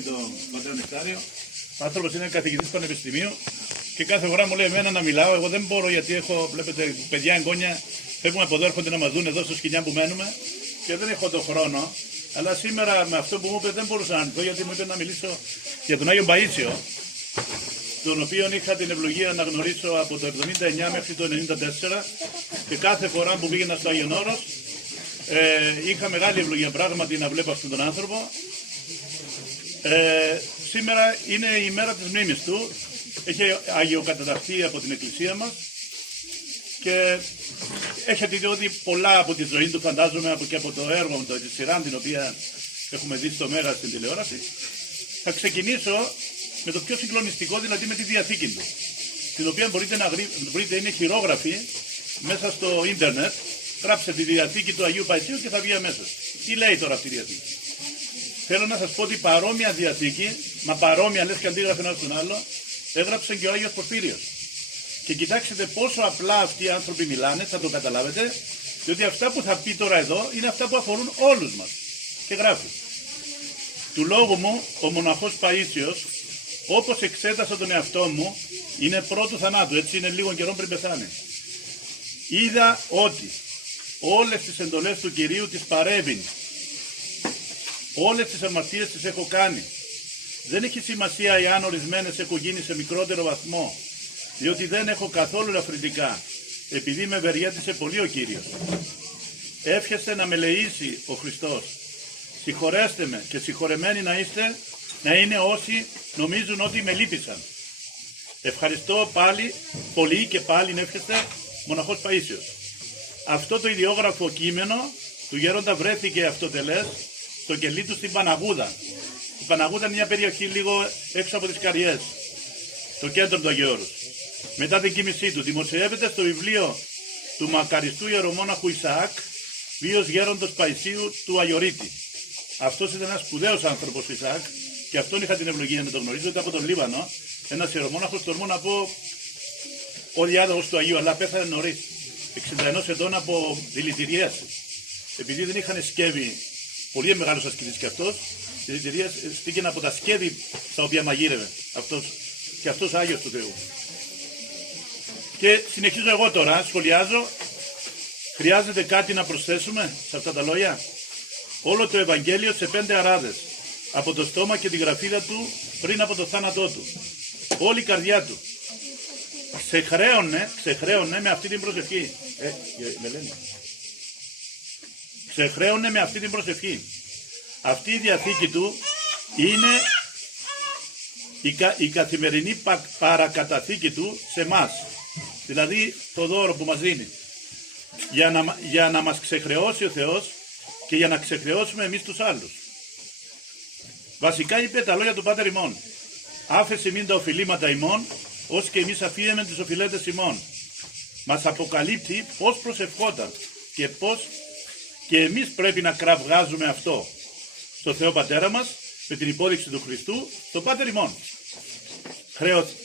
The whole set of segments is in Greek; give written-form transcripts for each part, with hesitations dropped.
σπίτι τον πατέρα Νεκτάριο. Ο άνθρωπος είναι καθηγητής πανεπιστημίου και κάθε φορά μου λέει εμένα να μιλάω. Εγώ δεν μπορώ γιατί έχω, βλέπετε, παιδιά εγγόνια φεύγουν από εδώ, έρχονται να μας δουν εδώ στο σκηνιά που μένουμε και δεν έχω τον χρόνο. Αλλά σήμερα με αυτό που μου είπε δεν μπορούσα να ανοιχτώ γιατί μου είπε να μιλήσω για τον Άγιο Παΐσιο, τον οποίο είχα την ευλογία να γνωρίσω από το 1979 μέχρι το 1994 και κάθε φορά που πήγαινα στο Άγιον Όρος είχα μεγάλη ευλογία πράγματι να βλέπω αυτόν τον άνθρωπο. Σήμερα είναι η μέρα της μνήμης του, έχει αγιοκαταταχθεί από την Εκκλησία μας και έχετε δει ότι πολλά από τη ζωή του φαντάζομαι και από το έργο, τη σειρά την οποία έχουμε δει στο Μέγα στην τηλεόραση. Θα ξεκινήσω με το πιο συγκλονιστικό, δηλαδή με τη Διαθήκη του, την οποία μπορείτε να βρείτε, είναι χειρόγραφη μέσα στο ίντερνετ. Γράψτε τη Διαθήκη του Αγίου Παϊσίου και θα βγει αμέσως. Τι λέει τώρα αυτή η Διαθήκη? Θέλω να σας πω ότι παρόμοια Διαθήκη, μα παρόμοια λες και αντίγραφε ένα στον άλλο, έγραψε και ο Άγιος Πορφύριος. Και κοιτάξτε πόσο απλά αυτοί οι άνθρωποι μιλάνε, θα το καταλάβετε, διότι αυτά που θα πει τώρα εδώ είναι αυτά που αφορούν όλους μας. Και γράφει: του λόγου μου ο μοναχός Παΐσιος, όπως εξέτασα τον εαυτό μου, είναι πρώτου θανάτου, έτσι είναι λίγο καιρό πριν πεθάνει. Είδα ότι όλες τις εντολές του Κυρίου τις παρέβην. Όλες τις αμαρτίες τις έχω κάνει. Δεν έχει σημασία εάν ορισμένες έχω γίνει σε μικρότερο βαθμό, διότι δεν έχω καθόλου ελαφρυντικά, επειδή με ευεργέτησε πολύ ο Κύριος. Εύχεστε να με λεήσει ο Χριστός. Συγχωρέστε με και συγχωρεμένοι να είστε, να είναι όσοι νομίζουν ότι με λύπησαν. Ευχαριστώ πάλι, πολύ και πάλι εύχεστε, μοναχός Παΐσιος. Αυτό το ιδιόγραφο κείμενο του γέροντα βρέθηκε αυτοτελές στο κελί του στην Παναγούδα. Η Παναγούδα είναι μια περιοχή λίγο έξω από τις Καριές, το κέντρο του Αγίου Όρους. Μετά την κοίμησή του δημοσιεύεται στο βιβλίο του μακαριστού ιερομόναχου Ισαάκ, βίος γέροντος Παϊσίου του Αγιορείτη. Αυτός ήταν ένας σπουδαίος άνθρωπος Ισαάκ και αυτόν είχα την ευλογία να τον γνωρίζω, ήταν από τον Λίβανο, ένας ιερομόναχος, τολμώ να πω ο διάδοχος του Αγίου, αλλά πέθανε νωρίς, 61 ετών από δηλητηρίαση. Επειδή δεν είχαν σκεύη, πολύ μεγάλος ασκητής και αυτός, η δηλητηρία στήκαινε από τα σκεύη στα οποία μαγείρευε αυτός, και αυτός Άγιος του Θεού. Και συνεχίζω εγώ τώρα, σχολιάζω. Χρειάζεται κάτι να προσθέσουμε σε αυτά τα λόγια? Όλο το Ευαγγέλιο σε 5 αράδες, από το στόμα και τη γραφίδα του πριν από το θάνατό του. Όλη η καρδιά του ξεχρέωνε με αυτή την προσευχή. Ξεχρέωνε με αυτή την προσευχή. Αυτή η Διαθήκη του είναι η καθημερινή παρακαταθήκη του σε μας. Δηλαδή το δώρο που μας δίνει. Για να μας ξεχρεώσει ο Θεός και για να ξεχρεώσουμε εμείς τους άλλους. Βασικά είπε τα λόγια του Πάτερ ημών. Άφεση μην τα οφειλήματα ημών, ως και εμείς αφίεμεν τις οφειλέτες ημών. Μας αποκαλύπτει πώς προσευχόταν και πώς και εμείς πρέπει να κραυγάζουμε αυτό στο Θεό Πατέρα μας, με την υπόδειξη του Χριστού, στο Πάτερ ημών.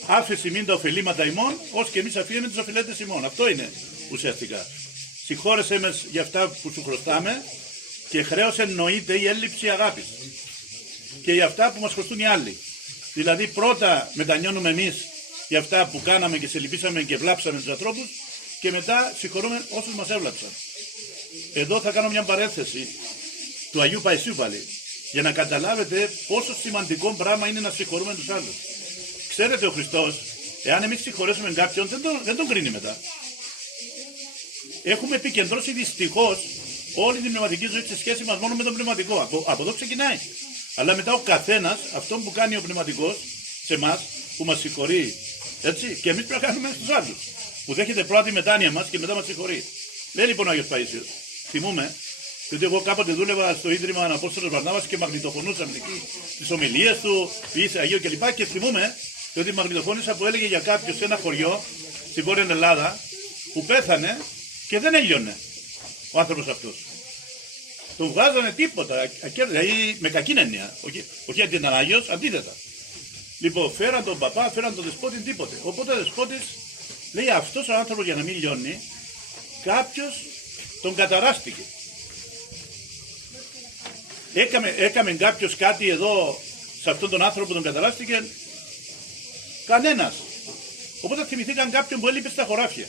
Άφεση μην τα οφειλήματα ημών, ως και εμείς αφίεμεν τις οφειλέτες ημών. Αυτό είναι ουσιαστικά. Συγχώρεσέ μας για αυτά που σου χρωστάμε και χρέος εννοείται η έλλειψη αγάπης. Και για αυτά που μας χρωστούν οι άλλοι. Δηλαδή πρώτα μετανιώνουμε εμείς για αυτά που κάναμε και σε λυπήσαμε και βλάψαμε τους ανθρώπους και μετά συγχωρούμε όσους μας έβλαψαν. Εδώ θα κάνω μια παρένθεση του Αγίου Παϊσίου πάλι, για να καταλάβετε πόσο σημαντικό πράγμα είναι να συγχωρούμε τους άλλους. Ξέρετε ο Χριστός, εάν εμείς συγχωρέσουμε κάποιον, δεν τον κρίνει μετά. Έχουμε επικεντρώσει δυστυχώς όλη την πνευματική ζωή σε σχέση μας μόνο με τον πνευματικό. Από εδώ ξεκινάει. Αλλά μετά ο καθένας, αυτό που κάνει ο πνευματικός σε εμάς, που μας συγχωρεί, έτσι, και εμείς πρέπει να κάνουμε στους άλλους. Που δέχεται πρώτα τη μετάνοια μας και μετά μας συγχωρεί. Λέει λοιπόν ο Άγιος Παΐσιος, θυμούμε, διότι εγώ κάποτε δούλευα στο Ίδρυμα Αναπόστολος Βαρνάβας και μαγνητοφωνούσαμε εκεί τις ομιλίες του, ποιήσε Αγίου κλπ. Και θυμούμε, διότι μαγνητοφώνησα που έλεγε για κάποιον σε ένα χωριό στην Βόρεια Ελλάδα που πέθανε και δεν έλειωνε ο άνθρωπος αυτός. Τον βγάζανε τίποτα, δηλαδή με κακή έννοια. Όχι γιατί ήταν Άγιος, αντίθετα. Λοιπόν, φέραν τον παπά, φέραν τον δεσπότη, τίποτε. Οπότε ο δεσπότης λέει αυτός ο άνθρωπος για να μην λιώνει, κάποιος τον καταράστηκε. Έκαμε κάποιος κάτι εδώ σε αυτόν τον άνθρωπο που τον καταράστηκε? Κανένας. Οπότε θυμηθήκαν κάποιον που έλειπε στα χωράφια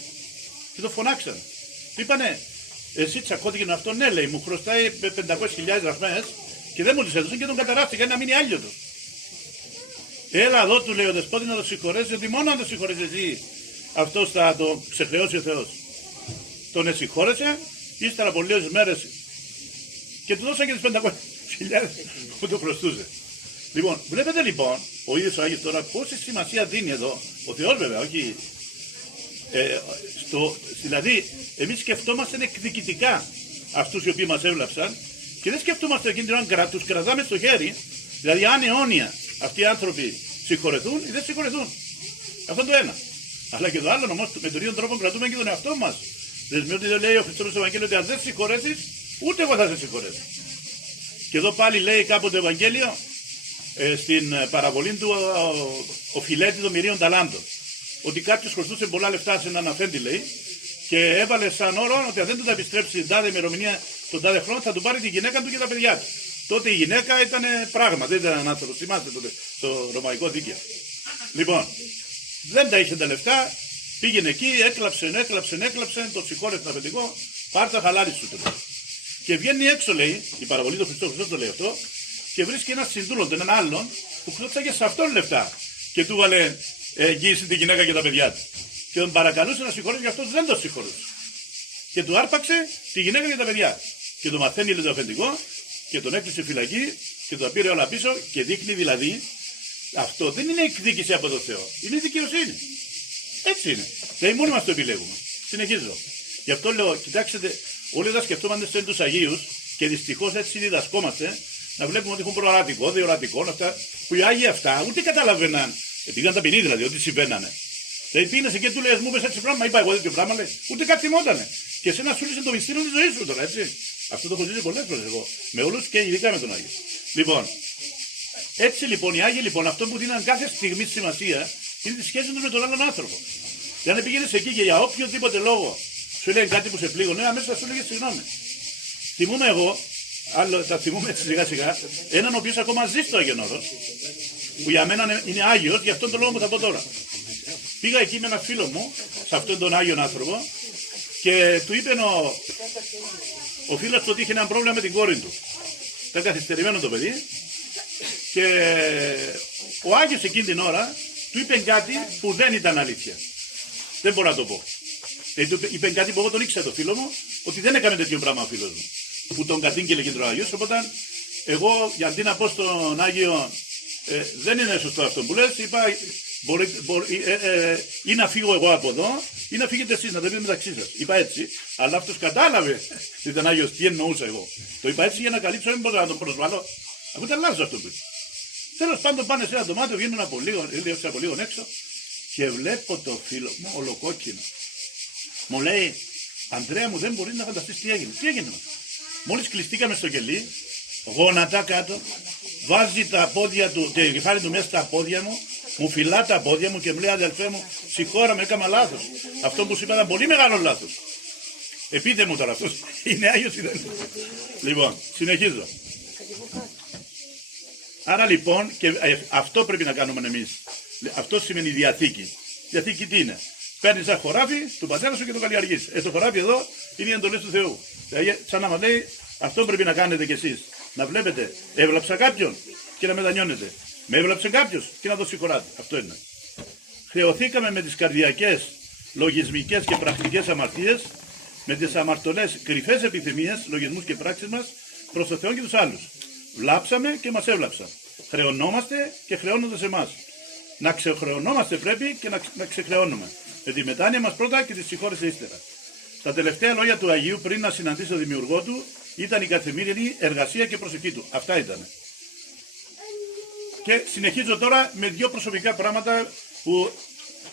και το φωνάξαν. Του είπανε, εσύ τσακώθηκε με αυτόν? Ναι, λέει, μου χρωστάει 500.000 δραχμές και δεν μου τις έδωσαν και τον καταράστηκαν να μείνει άλλιο του. Έλα εδώ, του λέει ο δεσπότης, να το συγχωρέσει, ότι μόνο αν το συγχωρέσει εσύ αυτός θα το ξεχρεώσει ο Θεός. Τον εσυγχώρεσε, ύστερα από λίγες μέρες και του δώσαν και τις 500.000 που του χρωστούσε. Λοιπόν, βλέπετε λοιπόν, ο ίδιος ο Άγιος τώρα πόση σημασία δίνει εδώ, ο Θεός βέβαια, όχι. Δηλαδή, εμείς σκεφτόμαστε εκδικητικά αυτούς οι οποίοι μας έβλαψαν και δεν σκεφτόμαστε εκείνη την ώρα, τους κρατάμε στο χέρι, δηλαδή αν αιώνια αυτοί οι άνθρωποι συγχωρεθούν ή δεν συγχωρεθούν. Αυτό είναι το ένα. Αλλά και το άλλο όμως, με τον ίδιο τρόπο κρατούμε και τον εαυτό μας. Δεσμεύεται, δεν λέει ο Χριστός στο Ευαγγέλιο, ότι αν δεν συγχωρέσεις, ούτε εγώ θα σε συγχωρέσω. Και εδώ πάλι λέει κάποτε το Ευαγγέλιο, στην παραβολή του ο φιλέτη των μυρίων ταλάντων, ότι κάποιος χρωστούσε πολλά λεφτά σε έναν αφέντη, λέει, και έβαλε σαν όρο ότι αν δεν του τα επιστρέψει την τάδε ημερομηνία τον τάδε χρόνο, θα του πάρει τη γυναίκα του και τα παιδιά του. Τότε η γυναίκα ήταν πράγμα, δεν ήταν έναν άνθρωπο. Θυμάστε τότε το ρωμαϊκό δίκαιο. Λοιπόν, δεν τα είχε τα λεφτά, πήγαινε εκεί, έκλαψε, το συγχώρεσε το αφεντικό, πάρ' τα χαλάρι σου του. Και βγαίνει έξω, λέει, η παραβολή του Χριστός το λέει αυτό, και βρίσκει ένα συντούλον, έναν άλλον, που χρωστάγε σε αυτόν λεφτά. Και του βάλε εγγύηση τη γυναίκα και τα παιδιά του. Και τον παρακαλούσε να συγχωρέσει, και αυτός δεν το συγχωρούσε. Και του άρπαξε τη γυναίκα και τα παιδιά. Και το μαθαίνει, λέει, το αφεντικό, και τον έκλεισε φυλακή και τον πήρε όλα πίσω, και δείχνει δηλαδή, αυτό δεν είναι εκδίκηση από τον Θεό, είναι δικαιοσύνη. Έτσι είναι. Δηλαδή μόνοι μας το επιλέγουμε. Συνεχίζω. Γι' αυτό λέω, κοιτάξτε, όλοι θα σκεφτόμαστε σε τους Αγίους και δυστυχώς έτσι διδασκόμαστε, να βλέπουμε ότι έχουν προορατικό, διορατικό, αυτά που οι Άγιοι αυτά ούτε καταλαβαίναν. Πήγαν ταπεινοί δηλαδή, ότι συμβαίνανε. Δηλαδή πήγαινε εκεί, του λέει, μου πες έτσι πράγμα, είπα εγώ τέτοιο πράγμα, λέει, ούτε κάτι θυμότανε. Και εσένα σου λύσε το μυστήριο της ζωής σου τώρα, έτσι. Αυτό το έχω ζήσει πολλές φορές εγώ. Με όλους και ειδικά με τον Άγιο. Λοιπόν, έτσι λοιπόν οι Άγιοι, λοιπόν, αυτό που δίναν κάθε στιγμή σημασία είναι τη σχέση τους με τον άλλον άνθρωπο. Δηλαδή, αν πήγαινες εκεί και για οποιοδήποτε λόγο σου λέει κάτι που σε πλήγωνε, αμέσως θα σου λέγε συγγνώμη. Θυμούμαι εγώ, άλλο, θα θυμούμαι έτσι σιγά σιγά, έναν ο οποίος ακόμα ζει στο Άγιον Όρος, που για μένα είναι Άγιος, γι' αυτόν τον λόγο που θα πω τώρα. Πήγα εκεί με ένα φίλο μου, σε αυτόν τον Άγιον άνθρωπο, και του είπε ο φίλος του ότι είχε ένα πρόβλημα με την κόρη του. Ήταν καθυστερημένο το παιδί, και ο Άγιος εκείνη την ώρα του είπε κάτι που δεν ήταν αλήθεια. Δεν μπορώ να το πω. Του είπε κάτι που εγώ τον ήξερα το φίλο μου, ότι δεν έκανε τέτοιο πράγμα ο φίλος μου. Που τον κατήγγειλε και τον Άγιος. Οπότε εγώ, για αντί να πω στον Άγιο, δεν είναι σωστό αυτό που λες, είπα, ή να φύγω εγώ από εδώ, ή να φύγετε εσείς, να τα πείτε μεταξύ σας. Είπα έτσι, αλλά αυτός κατάλαβε ότι ήταν Άγιος, τι εννοούσα εγώ. Το είπα έτσι για να καλύψω, δεν μπορώ να τον προσβάλλω. Αφού ήταν λάθος αυτό που είπε. Τέλος πάντων, πάνε σε ένα δωμάτιο, βγαίνουν από λίγο έξω, και βλέπω το φίλο μου ολοκόκκινο. Μου λέει, Ανδρέα μου, δεν μπορεί να φανταστείς τι έγινε. Τι έγινε? Μόλις κλειστήκαμε στο κελί, γόνατα κάτω, βάζει τα πόδια του, το κεφάλι του μέσα στα πόδια μου, μου φυλά τα πόδια μου και μου λέει, αδελφέ μου, συγχώρα με, έκανα λάθος. Αυτό που σου είπα ήταν πολύ μεγάλο λάθος. Πείτε μου τώρα, αυτός είναι Άγιος ή δεν είναι? Λοιπόν, συνεχίζω. Άρα λοιπόν, και αυτό πρέπει να κάνουμε εμείς. Αυτό σημαίνει διαθήκη. Διαθήκη τι είναι? Παίρνεις ένα χωράφι του πατέρα σου και το καλλιεργείς. Το χωράφι εδώ είναι οι εντολές του Θεού. Δηλαδή, σαν να μας λέει, αυτό πρέπει να κάνετε κι εσείς. Να βλέπετε, έβλαψα κάποιον και να μετανιώνετε. Με έβλαψε κάποιος και να το συγχωράτε. Αυτό είναι. Χρεωθήκαμε με τις καρδιακές, λογισμικές και πρακτικές αμαρτίες, με τις αμαρτωλές κρυφές επιθυμίες, λογισμούς και πράξεις μας προς το Θεό και τους άλλους. Βλάψαμε και μας έβλαψαν. Χρεωνόμαστε και χρεώνονται σε εμάς. Να ξεχρεωνόμαστε πρέπει και να ξεχρεώνουμε. Με τη μετάνοια μας πρώτα και τη συγχώρεση ύστερα. Τα τελευταία λόγια του Αγίου πριν να συναντήσει τον Δημιουργό του ήταν η καθημερινή εργασία και προσευχή του. Αυτά ήταν. Και συνεχίζω τώρα με δύο προσωπικά πράγματα που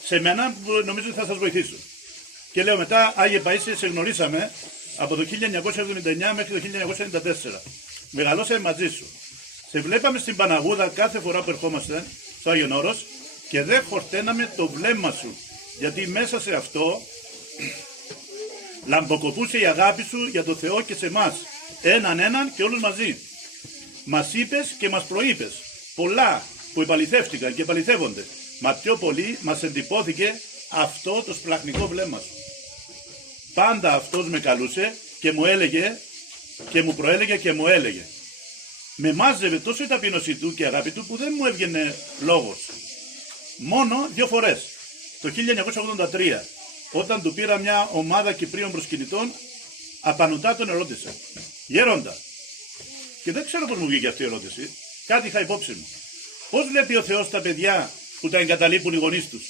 σε μένα που νομίζω ότι θα σας βοηθήσουν. Και λέω μετά, Άγιε Παΐσιε, σε γνωρίσαμε από το 1979 μέχρι το 1994. Μεγαλώσαμε μαζί σου. Σε βλέπαμε στην Παναγούδα κάθε φορά που ερχόμαστε στο Άγιον Όρος και δεν χορταίναμε το βλέμμα σου. Γιατί μέσα σε αυτό λαμποκοπούσε η αγάπη σου για το Θεό και σε εμάς. Έναν και όλους μαζί. Μας είπες και μας προείπες. πολλά που επαληθεύτηκαν και επαληθεύονται. Μα πιο πολύ μας εντυπώθηκε αυτό το σπλαχνικό βλέμμα σου. Πάντα αυτός με καλούσε και μου έλεγε και μου προέλεγε και μου έλεγε. Με μάζευε τόσο η ταπείνωση του και η αγάπη του που δεν μου έβγαινε λόγος. Μόνο 2 φορές. Το 1983, όταν του πήρα μια ομάδα Κυπρίων προσκυνητών, απανωτά τον ερώτησα. Γέροντα, και δεν ξέρω πώς μου βγήκε αυτή η ερώτηση, κάτι είχα υπόψη μου. Πώς βλέπει ο Θεός τα παιδιά που τα εγκαταλείπουν οι γονείς τους?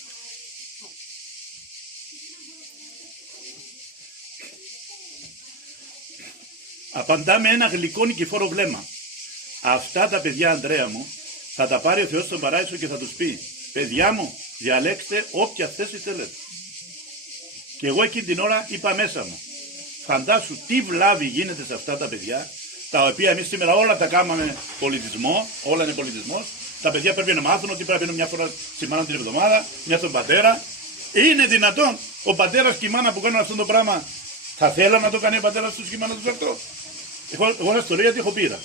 Απαντά με ένα γλυκό νικηφόρο βλέμμα. Αυτά τα παιδιά, Ανδρέα μου, θα τα πάρει ο Θεός στον παράδεισο και θα τους πει: παιδιά μου, διαλέξτε όποια θέση θέλετε. Και εγώ εκείνη την ώρα είπα μέσα μου: φαντάσου τι βλάβη γίνεται σε αυτά τα παιδιά, τα οποία εμείς σήμερα όλα τα κάναμε πολιτισμό, όλα είναι πολιτισμός. Τα παιδιά πρέπει να μάθουν ότι πρέπει να είναι μια φορά σημάνα την εβδομάδα, μια στον πατέρα. Είναι δυνατόν ο πατέρας και η μάνα που κάνουν αυτό το πράγμα, θα θέλαν να το κάνει ο πατέρας τους και η μάνα τους αυτό? Εγώ σας το λέω γιατί έχω πείρα.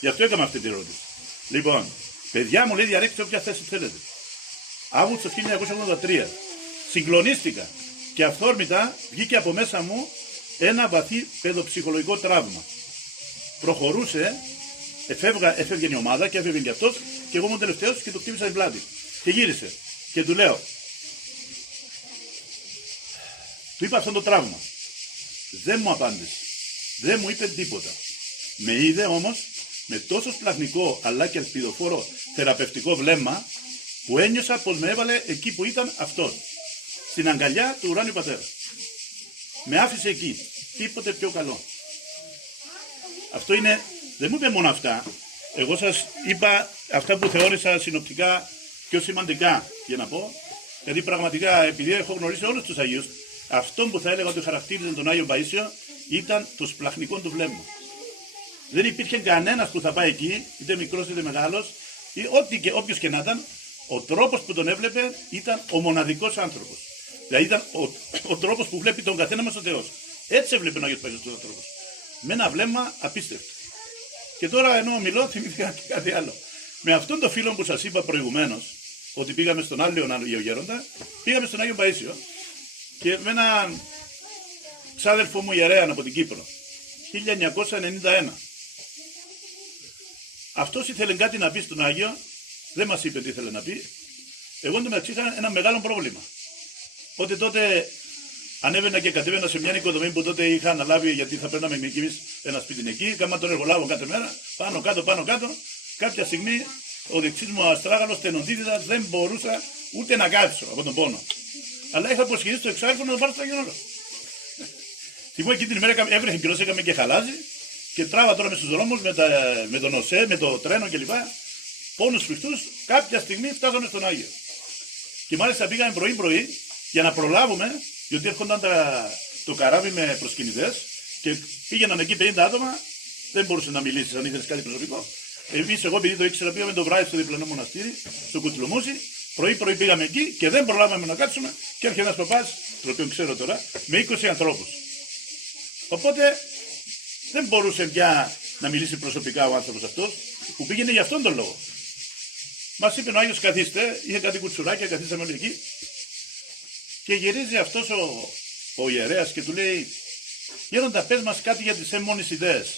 Γι' αυτό έκανα αυτή την ερώτηση. Λοιπόν, παιδιά μου, λέει, διαλέξτε όποια θέση θέλετε. Αύγουστο 1983. Συγκλονίστηκα και αυθόρμητα βγήκε από μέσα μου ένα βαθύ παιδοψυχολογικό τραύμα. Προχωρούσε, έφευγε η ομάδα και έφευγε και αυτός και εγώ ήμουν τελευταίος και του χτύπησα την πλάτη. Και γύρισε και του λέω, του είπα αυτό το τραύμα. Δεν μου απάντησε. Δεν μου είπε τίποτα. Με είδε όμως με τόσο σπλαχνικό αλλά και ελπιδοφόρο θεραπευτικό βλέμμα που ένιωσα πως με έβαλε εκεί που ήταν αυτός. Στην αγκαλιά του ουράνιου πατέρα. Με άφησε εκεί. Τίποτε πιο καλό. Αυτό είναι, δεν μου είπε μόνο αυτά. Εγώ σας είπα αυτά που θεώρησα συνοπτικά πιο σημαντικά για να πω. Γιατί πραγματικά επειδή έχω γνωρίσει όλους τους Αγίους, αυτό που θα έλεγα ότι χαρακτήριζε τον Άγιο Παΐσιο ήταν το σπλαχνικό του βλέμμα. Δεν υπήρχε κανένας που θα πάει εκεί, είτε μικρός είτε μεγάλος, ή όποιος και να ήταν, ο τρόπος που τον έβλεπε ήταν ο μοναδικός άνθρωπος. Δηλαδή ήταν ο τρόπος που βλέπει τον καθένα μας ο Θεός. Έτσι έβλεπε ο Άγιος Παΐσιος τον άνθρωπος. Με ένα βλέμμα απίστευτο. Και τώρα ενώ μιλώ, θυμήθηκα και κάτι άλλο. Με αυτόν τον φίλο που σας είπα προηγουμένως, ότι πήγαμε στον Άγιο Γέροντα, πήγαμε στον Άγιο Παΐσιο και με έναν ξάδελφο μου ιερέα από την Κύπρο, 1991. Αυτός ήθελε κάτι να πει στον Άγιο, δεν μας είπε τι ήθελε να πει. Εγώ εντωμεταξύ είχα ένα μεγάλο πρόβλημα. Ότι τότε ανέβαινα και κατέβαινα σε μια οικοδομή που τότε είχα αναλάβει, γιατί θα παίρναμε και εμείς ένα σπίτι εκεί. Κάμα τον εργολάβο κάθε μέρα, πάνω κάτω. Κάποια στιγμή ο δεξής μου αστράγαλος στενοτήτητα, δεν μπορούσα ούτε να κάτσω από τον πόνο. Αλλά είχα αποσχεδίσει το εξάρχον να τον πάρω στο Άγιον Όρος. Θυμώ εκείνη την ημέρα έβρεχε καιρός, έκαμε και χαλάζει και τράβα τώρα μες στους δρόμους με τον ΟΣΕ, με το τρένο κλπ. Πόνους σφιχτούς, κάποια στιγμή φτάσαμε στον Άγιο. Και μάλιστα πήγαμε πρωί για να προλάβουμε, διότι έρχονταν το καράβι με προσκυνητές και πήγαιναν εκεί 50 άτομα, δεν μπορούσε να μιλήσει αν ήθελε κάτι προσωπικό. Εμείς, εγώ επειδή το ήξερα, πήγαμε το βράδυ στο διπλανό μοναστήρι, στο Κουτλουμούσι. Πρωί πήγαμε εκεί και δεν προλάβαμε να κάτσουμε και έρχεται ένας παπάς, τον οποίο ξέρω τώρα, με 20 ανθρώπους. Οπότε δεν μπορούσε πια να μιλήσει προσωπικά ο άνθρωπος αυτός, που πήγαινε για αυτόν τον λόγο. Μας είπε ο Άγιος καθίστε, είχε κάτι κουτσουράκια, καθίσαμε όλοι εκεί. Και γυρίζει αυτός ο ιερέας και του λέει, Γέροντα, πες μας κάτι για τις έμμονες ιδέες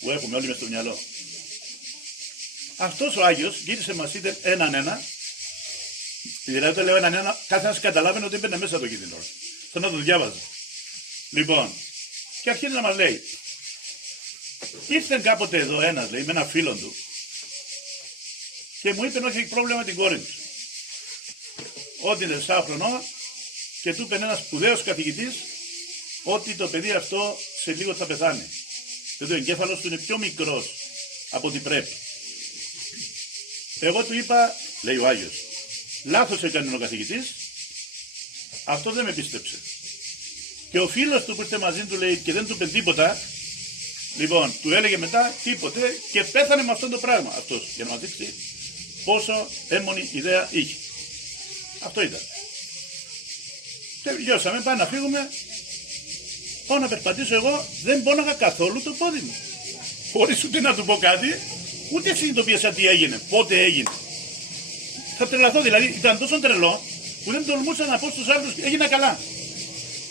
που έχουμε όλοι μες στο μυαλό. Αυτός ο Άγιος γύρισε, μας είπε έναν. Δηλαδή όταν λέω έναν, κάθε ένας καταλάβαινε ότι έμπαινε μέσα το εκεί την ώρα. Σαν να το διάβαζε. Λοιπόν, και αρχίζει να μας λέει, ήρθε κάποτε εδώ ένας, λέει, με ένα φίλο του και μου είπε ότι έχει πρόβλημα με την κόρη του. Ότι είναι 4 χρονών και του είπε ένας σπουδαίος καθηγητής ότι το παιδί αυτό σε λίγο θα πεθάνει. Δηλαδή ο εγκέφαλος του είναι πιο μικρός από ό,τι πρέπει. Εγώ του είπα, λέει ο Άγιος, λάθος έκανε ο καθηγητής, αυτό δεν με πίστεψε. Και ο φίλος του που ήρθε μαζί του, λέει, και δεν του είπε τίποτα, λοιπόν, του έλεγε μετά τίποτε και πέθανε με αυτό το πράγμα αυτός, για να μας δείξει πόσο έμμονη ιδέα είχε. Αυτό ήταν. Τελειώσαμε, πάμε να φύγουμε. Πάω να περπατήσω εγώ, δεν πόναγα καθόλου το πόδι μου. Χωρίς ούτε να του πω κάτι, Ούτε συνειδητοποίησα τι έγινε, πότε έγινε. Θα τρελαθώ, δηλαδή ήταν τόσο τρελό που δεν τολμούσα να πω στους άλλους έγινα καλά.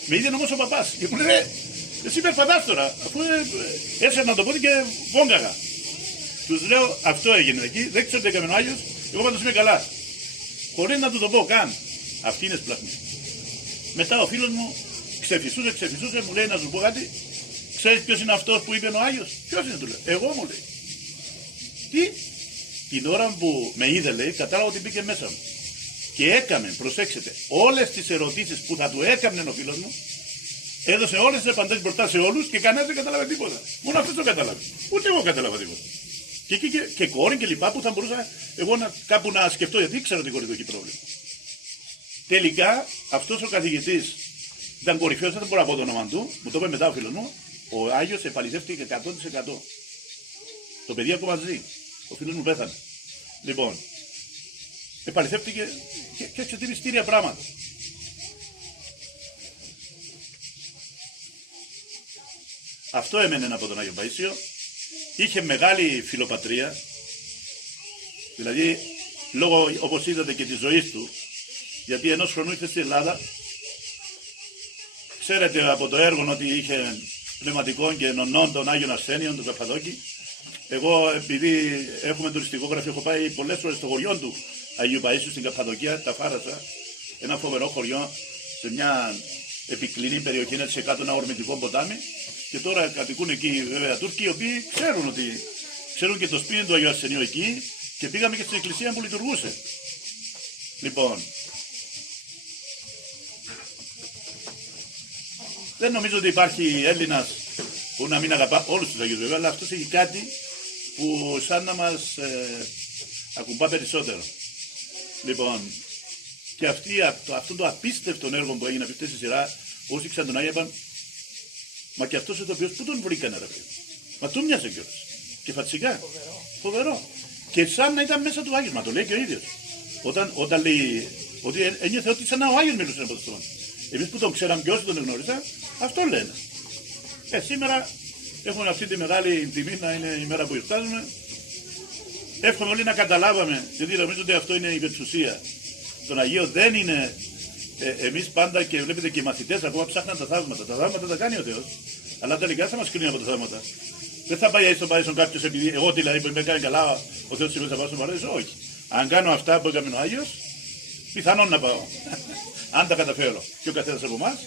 Με είδε όμως ο παπάς και μου λέει εσύ περπατάς τώρα, αφού έσαι να το πω και βόγκαγα. Τους λέω αυτό έγινε εκεί, δεν ξέρω τι έκαμε ο Άγιος, εγώ πάντως είμαι καλά. Χωρίς να του το πω καν. Αυτή είναι σπλαχνή. Μετά ο φίλος μου ξεφυσούσε, μου λέει να σου πω κάτι. Ξέρεις ποιος είναι αυτός που είπε ο Άγιος? Ποιος είναι, του λέω. Εγώ, μου λέει. Τι? Την ώρα που με είδε, λέει, κατάλαβα ότι μπήκε μέσα μου. Και έκαμε, προσέξτε, όλες τις ερωτήσεις που θα του έκανε ο φίλος μου, έδωσε όλες τις απαντήσεις μπροστά σε όλους και κανένας δεν κατάλαβε τίποτα. Μόνο αυτός το κατάλαβε. Ούτε εγώ κατάλαβα τίποτα. Και κόρη και λοιπά που θα μπορούσα εγώ κάπου να σκεφτώ, γιατί ήξερα ότι κόρη έχει πρόβλημα. Τελικά αυτός ο καθηγητής ήταν κορυφαίος, δεν μπορώ να πω το όνομα του, μου το είπε μετά ο φίλος μου, ο Άγιος επαληθεύτηκε 100%. Το παιδί ακόμα ζει. Ο φίλος μου πέθανε. Λοιπόν, επαληθεύτηκε και εξωτηριστήρια πράγματα. Αυτό έμενε από τον Άγιο Παΐσιο. Είχε μεγάλη φιλοπατρία, δηλαδή λόγω, όπως είδατε, και της ζωής του, γιατί ενός χρονού ήρθε στην Ελλάδα. Ξέρετε από το έργο ότι είχε πνευματικών και νονών των Άγιων Αρσένιων, τον Καπαδόκη. Εγώ, επειδή έχουμε τουριστικό γραφείο, έχω πάει πολλές φορές στο χωριό του Αγίου Παΐσιου στην Καπαδοκία, τα φάρασα, ένα φοβερό χωριό σε μια επικλινή περιοχή, έτσι σε κάτω ένα ορμητικό ποτάμι. Και τώρα κατοικούν εκεί βέβαια Τούρκοι, οι οποίοι ξέρουν και το σπίτι του Αγίου Αρσενίου εκεί και πήγαμε και στην εκκλησία που λειτουργούσε. Λοιπόν, δεν νομίζω ότι υπάρχει Έλληνας που να μην αγαπά όλους τους Αγίους βέβαια, αλλά αυτός έχει κάτι που σαν να μας ακουμπά περισσότερο. Λοιπόν, και αυτό το απίστευτο έργο που έγινε αυτή τη σειρά, όσοι ήξεραν τον Άγιο είπαν, μα και αυτός ο ηθοποιός πού τον βρήκανε, ρε παιδί. Μα του μοιάζε κιόλας. Και φατσικά. Φοβερό. Και σαν να ήταν μέσα του Άγιος, μα το λέει και ο ίδιος. Όταν λέει ότι ένιωθε ότι σαν να ο Άγιος μιλούσε από το στόμα. Εμείς που τον ξέραμε και όσοι τον γνώρισαν, αυτό λένε. Σήμερα έχουμε αυτή τη μεγάλη τιμή να είναι η μέρα που γιορτάζουμε. Εύχομαι όλοι να καταλάβαμε, γιατί νομίζω ότι αυτό είναι η υπερξουσία. Τον Αγίο δεν είναι. Εμείς πάντα και βλέπετε και οι μαθητές ακόμα ψάχναν τα θαύματα. Τα θαύματα τα κάνει ο Θεός. Αλλά τελικά θα μας κρίνει από τα θαύματα. Δεν θα πάει στον Παρίσον κάποιος επειδή εγώ δηλαδή που με κάνει καλά ο Θεός σήμερα θα πάω στον Παρίσον. Όχι. Αν κάνω αυτά που έκανε ο Άγιος, πιθανόν να πάω. Αν τα καταφέρω. Και ο καθένας από εμάς.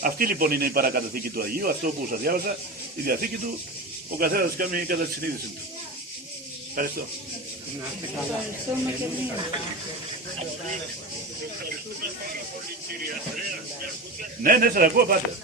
Αυτή λοιπόν είναι η παρακαταθήκη του Αγίου. Αυτό που σας διάβασα, η διαθήκη του, ο καθένας κάνει κατά τη συνείδηση του. Ευχαριστώ. Ναι, σας ακούω πάντα.